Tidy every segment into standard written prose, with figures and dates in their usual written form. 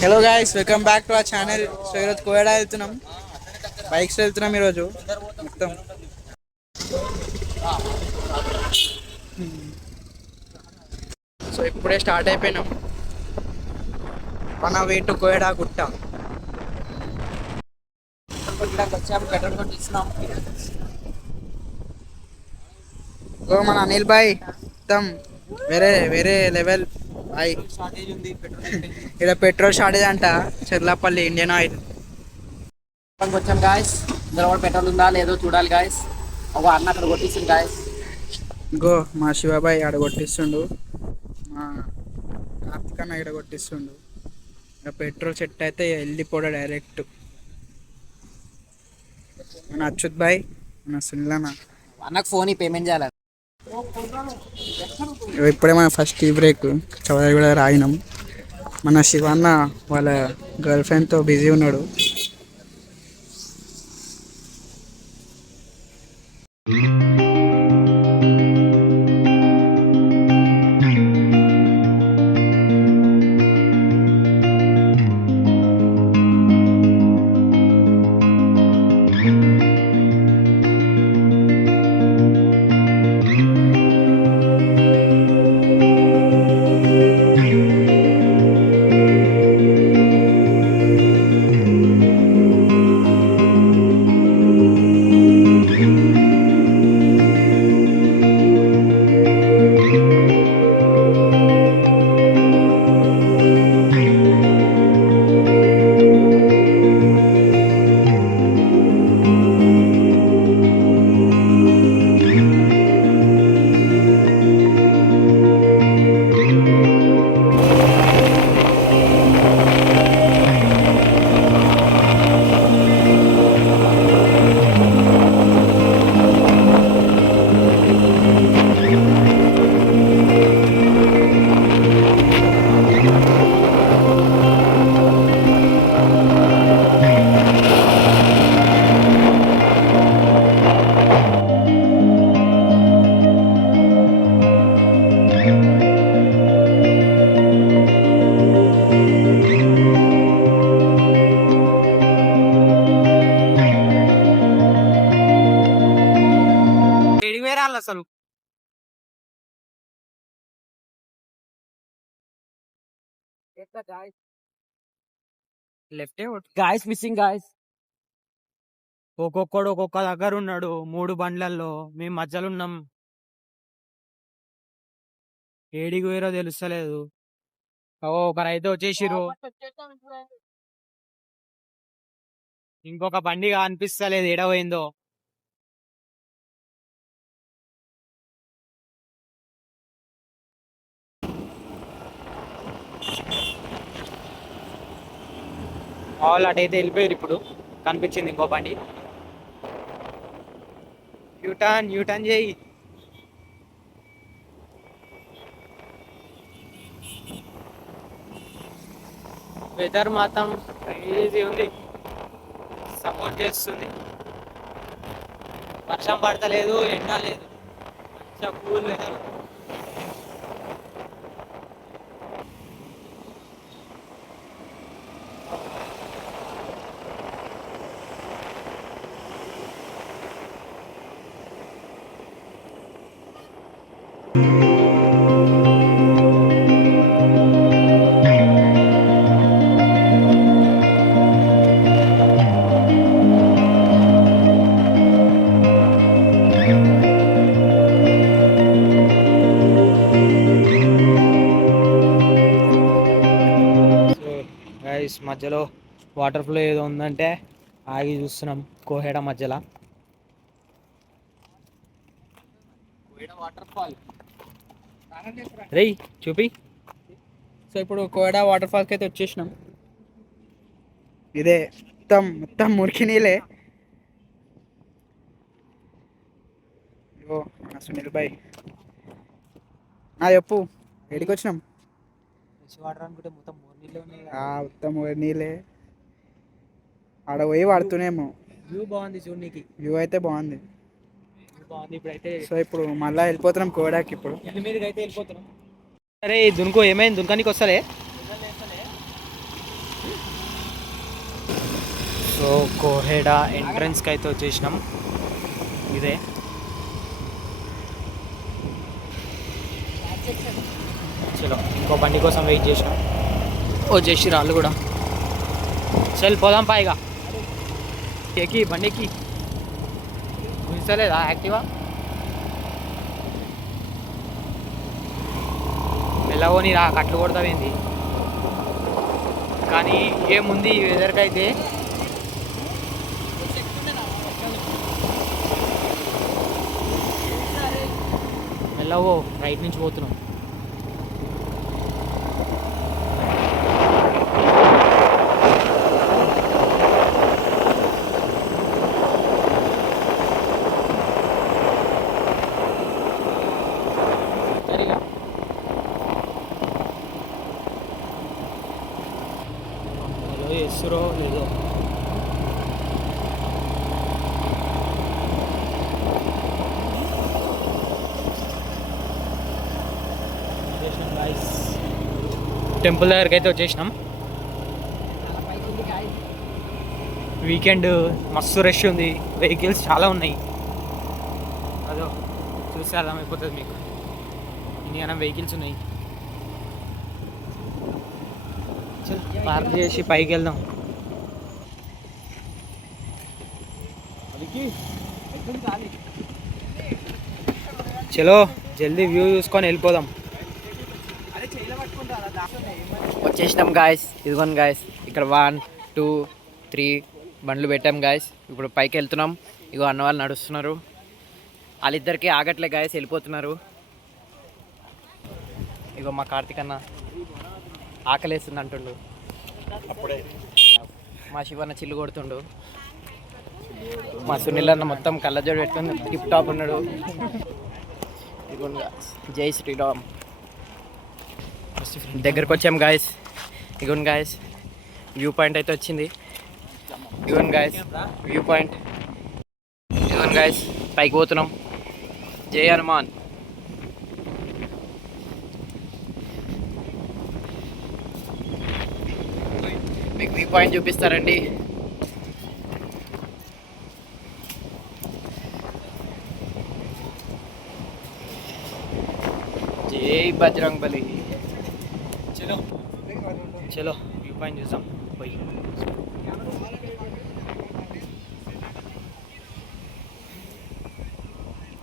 Hello guys, welcome back to our channel. So ఈరోజు కోయడా వెళ్తున్నాం, bikes వెళ్తున్నాం ఈరోజు మొత్తం. సో ఇప్పుడే స్టార్ట్ అయిపోయినాం. మన వే టు కోయడా గుట్ట. వచ్చాము, పెట్రోల్ కొట్టిస్తున్నాం. ఓ మన అనిల్ భాయ్ మొత్తం వేరే వేరే లెవెల్ భాయ్. ఇక్కడ పెట్రోల్ షార్టేజ్ అంట, చెర్లాపల్లి ఇండియన్ ఆయిల్. వచ్చాం గాయస్, ఇందులో కూడా పెట్రోల్ ఉందా లేదో చూడాలి గాయస్. ఒక అన్న అక్కడ కొట్టిస్తుంది గాయస్. ఇంకో మా శివబాయ్ ఆడ కొట్టిస్తుండు, మా కార్తిక్ అన్న ఇక్కడ కొట్టిస్తుండు. ఇక్కడ పెట్రోల్ సెట్ అయితే వెళ్ళిపోడా డైరెక్ట్. మన అచ్యుత్ భాయ్, మన సునీల్ అన్న అన్నకు ఫోన్ పేమెంట్ చేయాలి. ఇప్పుడే మన ఫస్ట్ టీ బ్రేక్ చౌదరి కూడా రాయినాం. మన శివన్న వాళ్ళ గర్ల్ ఫ్రెండ్తో బిజీ ఉన్నాడు. అసలు లెఫ్ట్ గాయస్ మిస్సింగ్ గాయస్. ఒక్కొక్కడు ఒక్కొక్క దగ్గర ఉన్నాడు, 3 బండ్లల్లో మేము మధ్యలో ఉన్నాం. ఏడికి పోయారో తెలుస్తలేదు. ఒకరైతే వచ్చేసిరు, ఇంకొక బండి అనిపిస్తలేదు ఏడ పోయిందో. వాళ్ళు అటైతే వెళ్ళిపోయారు. ఇప్పుడు కనిపించింది ఇంకో బండి. యూటర్న్ యూటర్న్ చేయి. వెదర్ మాత్రం క్రేజీ ఉంది, సపోర్ట్ చేస్తుంది. వర్షం పడతలేదు, ఎండ లేదు, మంచిగా కూల్ వెదర్. మధ్యలో వాటర్ ఫ్లో ఏదో ఉందంటే ఆగి చూస్తున్నాం. కోహెడ మధ్యలో వాటర్ ఫాల్ రేయ్ చూపి. సో ఇప్పుడు కోయడా వాటర్ ఫాల్కి అయితే వచ్చేసినాం. ఇదే మొత్తం మొత్తం మురికి నీళ్ళే. ఓ సునీల్ భాయ్, చెప్పు ఎడికి వచ్చినాం? వాటర్ అనుకుంటే మొత్తం నీళ్ళే ఉన్నాయి. మొత్తం నీళ్ళే, ఆడ పోయి పడుతున్నామో. వ్యూ బాగుంది చూడనీకి, వ్యూ అయితే బాగుంది. ఇప్పుడైతే సో ఇప్పుడు మళ్ళీ వెళ్ళిపోతున్నాం కోయడాకి. ఇప్పుడు మీదకి అయితే వెళ్ళిపోతున్నాం. అరే దునుకో, ఏమైంది? దునకానికి వస్తలే. సో కోహెడా ఎంట్రన్స్కి అయితే వచ్చేసినాం. ఇదే చలో ఇంకో బండి కోసం వెయిట్ చేసినాం. వచ్చేసి రాళ్ళు కూడా. చల్ పోదాం పాయిగా. ఎక్కి బండికి గుంచలేదా యాక్టివా? మెల్లవోని రా, కట్లు కొడతావేంది? కానీ ఏముంది ఈ వెదర్కి అయితే మెల్లవో, రైట్ నుంచి పోతున్నాం. చేస్తురో లేదో. టెంపుల్ దగ్గరికి అయితే వచ్చేసినాం. వీకెండ్ మస్తు రష్ ఉంది, వెహికల్స్ చాలా ఉన్నాయి. అదో చూస్తే అర్థమైపోతుంది మీకు, ఇన్ని వెహికల్స్ ఉన్నాయి. పార్క్ చేసి పైకి వెళ్దాం. చలో జల్దీ వ్యూ చూసుకొని వెళ్ళిపోదాం. వచ్చేసినాం గాయస్. ఇదిగోండి గాయస్, ఇక్కడ 1 2 3 బండ్లు పెట్టాం గాయస్. ఇప్పుడు పైకి వెళ్తున్నాం. ఇగో అన్న వాళ్ళు నడుస్తున్నారు. వాళ్ళిద్దరికి ఆగట్లే గాయస్, వెళ్ళిపోతున్నారు. ఇగో మా కార్తీక్ అన్న ఆకలేస్తుంది అంటుండు. అప్పుడే మా శివన్న చిల్లు కొడుతుండు. మా సునీల్ అన్న మొత్తం కళ్ళజోడు పెట్టుకుని టిప్ టాప్ ఉన్నాడు. ఇదిగోండి జై శ్రీరామ్. దగ్గరకు వచ్చాం గాయస్. ఇగోండి గాయస్, వ్యూ పాయింట్ అయితే వచ్చింది. ఇగోండి గాయస్ వ్యూ పాయింట్. ఇగోండి గాయస్ పైకి పోతున్నాం. జై హనుమాన్. మీకు వ్యూ పాయింట్ చూపిస్తారండి. జై బజరంగ్ బలి. చలో చలో వ్యూ పాయింట్ చూసాం పోయి.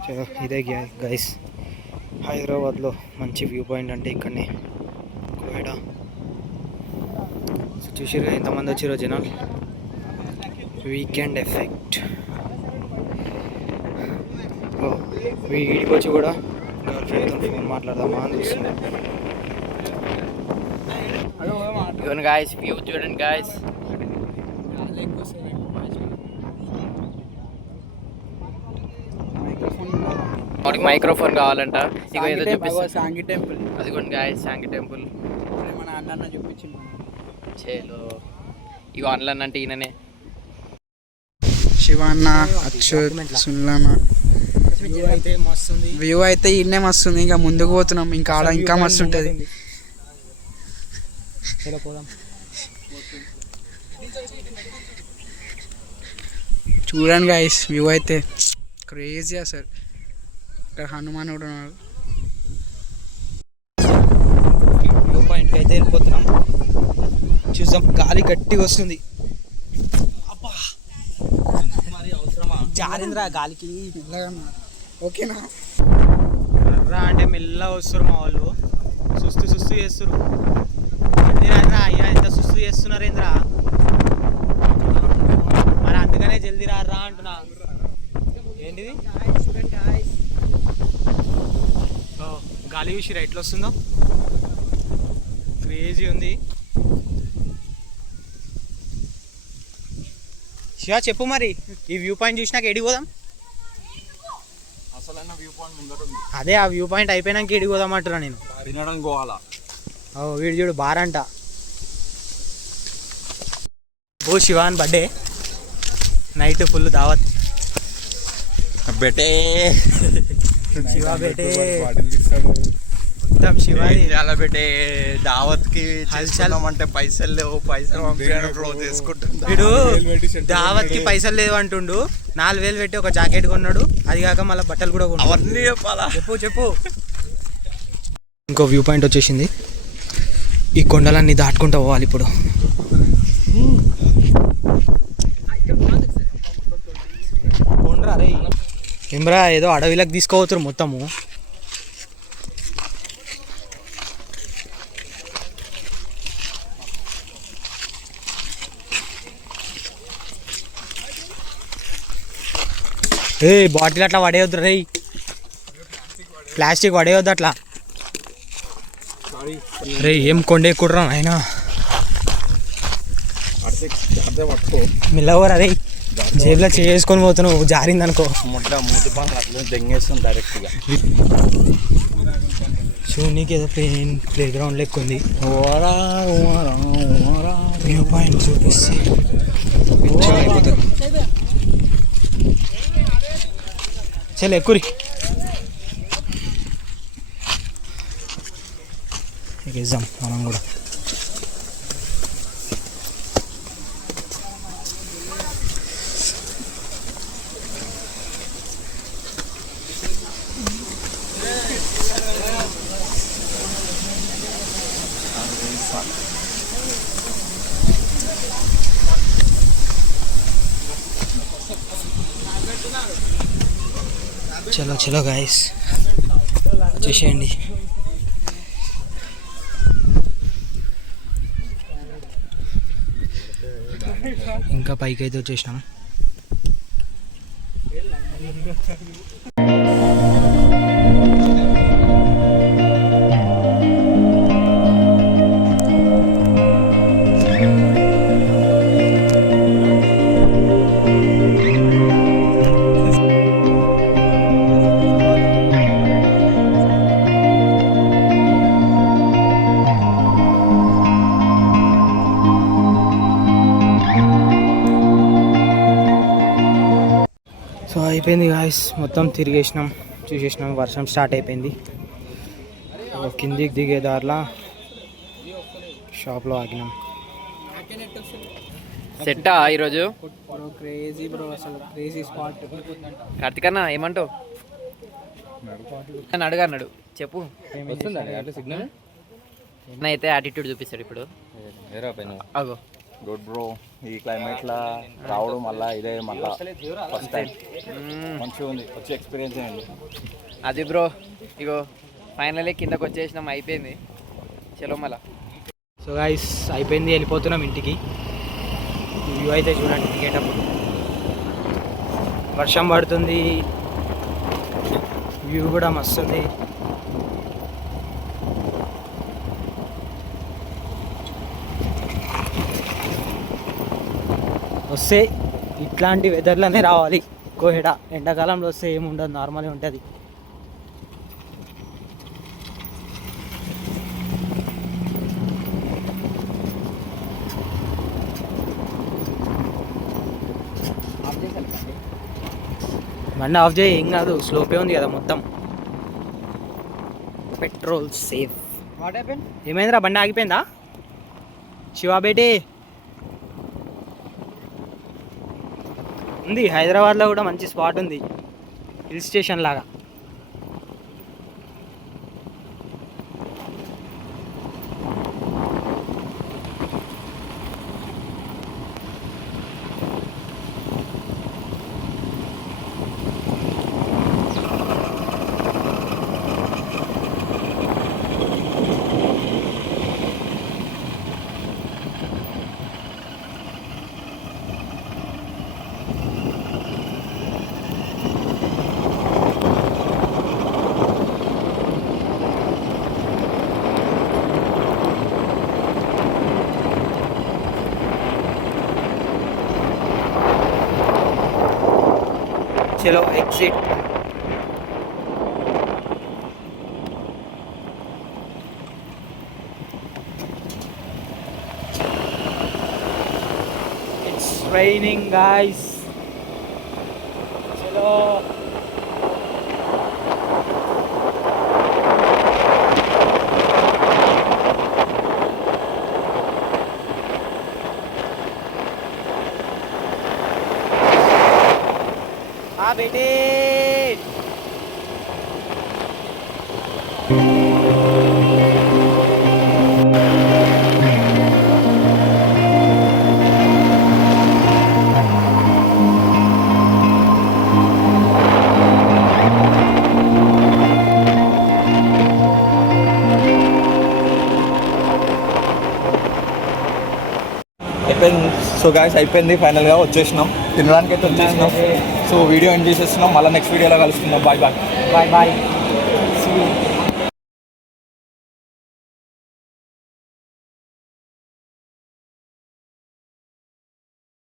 చలో ఇదే గైస్, హైదరాబాద్లో మంచి వ్యూ పాయింట్ అంటే ఇక్కడనే కోహెడా. చూసిరు ఎంతమంది వచ్చిరో జనాలు. Weekend effect. వీడికి వచ్చి కూడా గర్ల్ ఫ్రెండ్తో ఫోన్ మాట్లాడదామా అని చూస్తున్నాం. ఇవన్నీ గాయస్ వ్యూ చూడండి గాయస్. వాడికి మైక్రోఫోన్ కావాలంట. ఇగో ఏదో చూపిస్తా. సాంగి టెంపుల్. అదిగోండి గాయస్ సాంగి టెంపుల్. మన అన్న చూపించింది. చేలో ఇగో అన్లన్ అంటే ఈయననే. శివన్న, అచ్యుత్, సున్లన్న. వ్యూ అయితే ఇన్నే మస్తుంది. ఇంకా ముందుకు పోతున్నాం, ఇంకా ఆడ ఇంకా మస్తు ఉంటుంది. చూడండి గాయస్, వ్యూ అయితే క్రేజీ అసలు. ఇక్కడ హనుమాన్ కూడా ఉన్నారు. వ్యూ పాయింట్కి అయితే వెళ్ళిపోతున్నాం. చూసాం గాలి గట్టిగా వస్తుంది. జారింద్రా గాలికి. ఓకేనా రా అంటే మెల్లగా వస్తారు మా వాళ్ళు. సుస్తు సుస్తు చేస్తారు. రా అయ్యా, ఎంత సుస్తు చేస్తున్నారు ఏంద్రా? మరి అందుకనే జల్దీ రా అంటున్నా. ఏంటిది గాలి చూసి రైట్లో వస్తుందో క్రేజీ ఉంది. శివ చెప్పు మరి, ఈ వ్యూ పాయింట్ చూసినాక ఎడికి పోదాం? అదే ఆ వ్యూ పాయింట్ అయిపోయినాక ఎడికి పోదాం అంటున్నా నేను. వీడు చూడు బారంట. ఓ శివాన్ బర్త్డే నైట్ ఫుల్ దావత్. బెటే శివ బేటే మొత్తం శివాజీ చాలా పెట్టే దావత్ కి అంటే పైసలు లేవు, పైసలు చేసుకుంటున్నా. వీడు దావత్ కి పైసలు లేవు అంటుండు, 4,000 పెట్టి ఒక జాకెట్ కొన్నాడు, అది కాక మళ్ళీ బట్టలు కూడా కొన్నాడు. అవన్నీ చెప్పాలా? చెప్పు. ఇంకో వ్యూ పాయింట్ వచ్చేసింది, ఈ కొండలన్నీ దాటుకుంటూ పోవాలి ఇప్పుడు. కొండరా రే ఏమ్రా, ఏదో అడవిలోకి తీసుకోవచ్చురు మొత్తము. బాటిల్ అట్లా పడేయొద్దు రే, ప్లాస్టిక్ పడేయొద్దు అట్లా రే. ఏం కొండ ఎక్కుర్రా ఆయన, మిల్లవరా రే, జేబులో చేసుకొని పోతున్నావు, జారింది అనుకో. చూడనీకి ఏదో ప్లే గ్రౌండ్ లెక్క ఉంది. వ్యూ పాయింట్ చూపిస్తే చలో ఎక్కురి. ఎగ్జామ్ మనం కూడా చలో గాయస్ వచ్చేసేయండి. ఇంకా పైకి అయితే వచ్చేసినాం. సో అయిపోయింది గాయస్, మొత్తం తిరిగేసినాం, చూసేసినాం. వర్షం స్టార్ట్ అయిపోయింది. కిందికి దిగే దారిలో షాప్లో ఆగినాం. సెట్టా ఈరోజు క్రేజీ బ్రో, అసలు క్రేజీ స్పాట్. కార్తిక్ అన్న ఏమంటావు? నన్ను అడుగన్నాడు, చెప్పు. సిగ్నల్ అయితే యాటిట్యూడ్ చూపిస్తాడు ఇప్పుడు. అగో గుడ్ బ్రో, ఈ క్లైమేట్ లా రావడం మళ్ళా ఇదే మళ్ళా ఫస్ట్ టైం. మంచిగా ఉంది, వచ్చి ఎక్స్పీరియన్స్ అయ్యండి. అది బ్రో, ఇగో ఫైనల్లీ కిందకు వచ్చేసినాం, అయిపోయింది. చలో మళ్ళా. సో గైస్ అయిపోయింది, వెళ్ళిపోతున్నాం ఇంటికి. వ్యూ అయితే చూడండి, దిగేటప్పుడు వర్షం పడుతుంది, వ్యూ కూడా మస్తుంది. వస్తే ఇట్లాంటి వెదర్లోనే రావాలి కోహెడ. ఎండాకాలంలో వస్తే ఏముండదు, నార్మల్గా ఉంటుంది. బండి ఆఫ్ చేయి, ఏం కాదు, స్లోపే ఉంది కదా మొత్తం. Petrol safe. ఏమైందిరా, బండి ఆగిపోయిందా? శివా బేటీ ఉంది, హైదరాబాద్లో కూడా మంచి స్పాట్ ఉంది, హిల్ స్టేషన్ లాగా. चलो एग्जिट. It's raining guys. चलो బేటే అయిపోయింది. సో గాయస్ అయిపోయింది, ఫైనల్గా వచ్చేసినాం, తినడానికి అయితే వచ్చేసినాం. సో వీడియో ఎండ్ చేసేస్తున్నాం, మళ్ళీ నెక్స్ట్ వీడియోలో కలుసుకుందాం. Bye bye. Bye bye.